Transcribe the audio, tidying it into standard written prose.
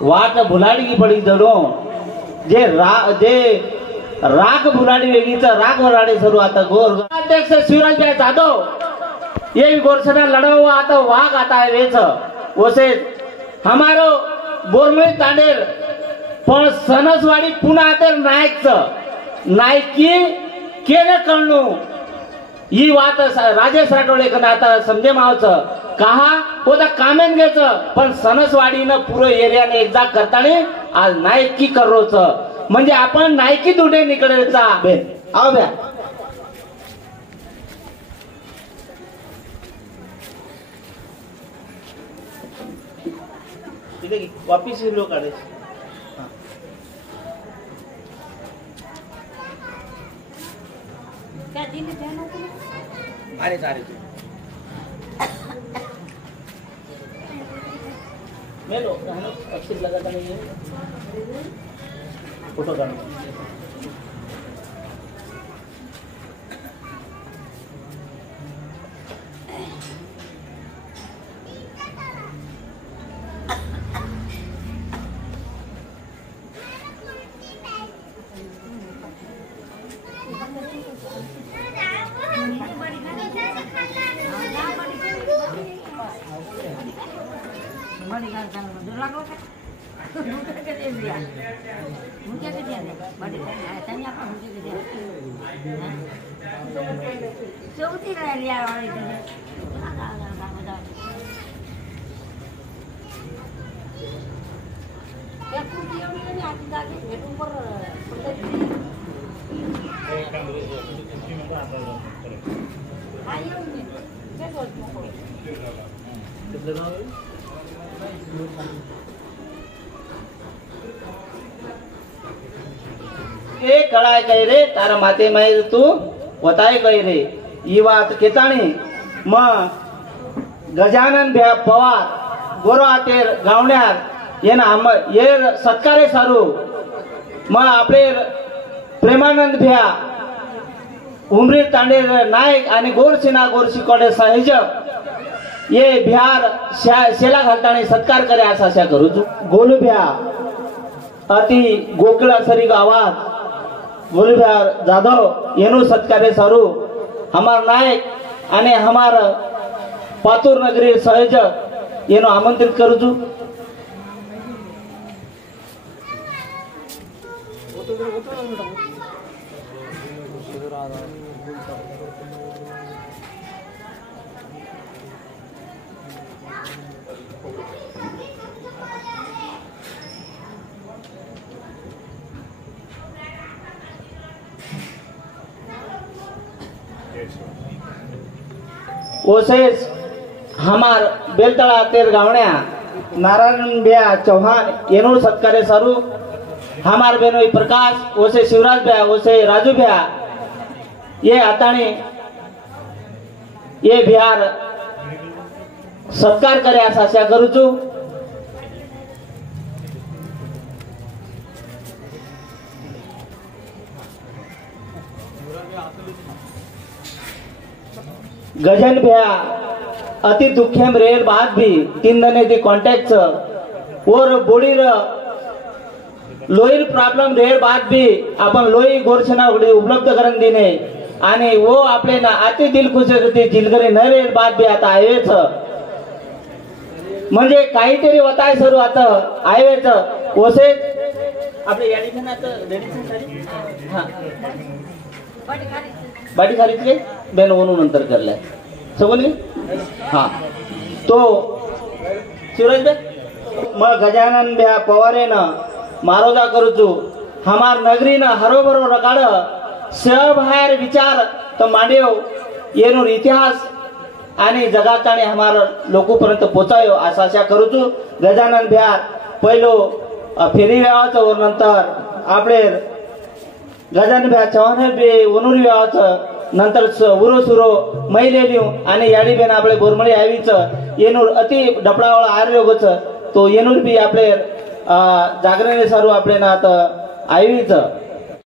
वाट भुलाडी पडी जडो जे राग भुलाडी वेगीच राग भुलाडी सरू आता गोर अध्यक्ष शिवराज जाधव ये गोरसना लड़ो आता वाग आता है वेच वसे हमारो बोरमळी तांडेर पण सनसवाडी पुन्हा तर नायकी केने करणू ही बात राजेश राठोडे कन आता समजे मावच कहा होता कामेन घ्यायच पण सनसवाडीनं पुरो एरियाने एकदा करताने आज नायकी करोच म्हणजे आपण नायकी दुडे निकडेचा आव ब्या वापिस हिरो काढे अरे सारे मैं लो अक्षर लगाता नहीं है फोटो करना ए कळाय काय रे तारा माते माय तू वताय काय रे ई बात केताणी म गजानन भ्या पवार गोरो आतेर गावण्यार येना ये सत्कारे सारू म आपले प्रेमानंद भ्या उमरी तांडेर नायक आणि गोरसिना गोरशिकोडे सहज ये बिहार शेला घालतानी सत्कार करे आशा करू गोलू भ्या अति गोकुळा सरी गावात गोलू भ्या जाधव येनो सत्कारे सारू हमार नायक आणि हमार पातूर नगरी सहज येनो आमंत्रित करू ओसेस हमार बेलतळा तेर गावण्या नारायण भ्या चौहान येनो सत्कारे सारू हमार बेनोई प्रकाश ओसे शिवराज भ्या ओसे राजू भ्या ये आताने ये बिहार सत्कार करे आशा करू गजन भ्या अति दुखेम रेर बात भी 3 दने दी कॉन्टेक्ट और बोडीर लोईर प्रॉब्लेम रेर बात भी आपण लोई गोरछना उपलब्ध करून देणे आणि वो आपले ना अति दिल खुश होते जिलगरे न रेर बात भी आता आहेच म्हणजे काहीतरी वताय सरू आता आहेच ओसे आपले या ठिकाणी आता रेडी हां बाटी खाली बेन वनू नंतर करलाय समजले हाँ तो शिवराज मैं गजानन भ्या पवारे न मारोजा करूचू हमार नगरी न हरोभरो रगाड सहबाहेर विचार तो मांड्यो येनो इतिहास आणि जगात आणि हमार लोकोपर्यंत पोचायो आशा करूचू गजानन भ्या पहिलो फेरी व्यावाचं वर नंतर आपले गजानन भ्या चव्हाण बे वनुरी व्यावाचं नंतर उरो सुरो मैले लिहू आणि याडी बेन आपले बोरमळी आवीच येनूर अति डपळावाळा आरोग्यच तो येनूर बी आपले जागरणे सारू आपले ना आता आवीच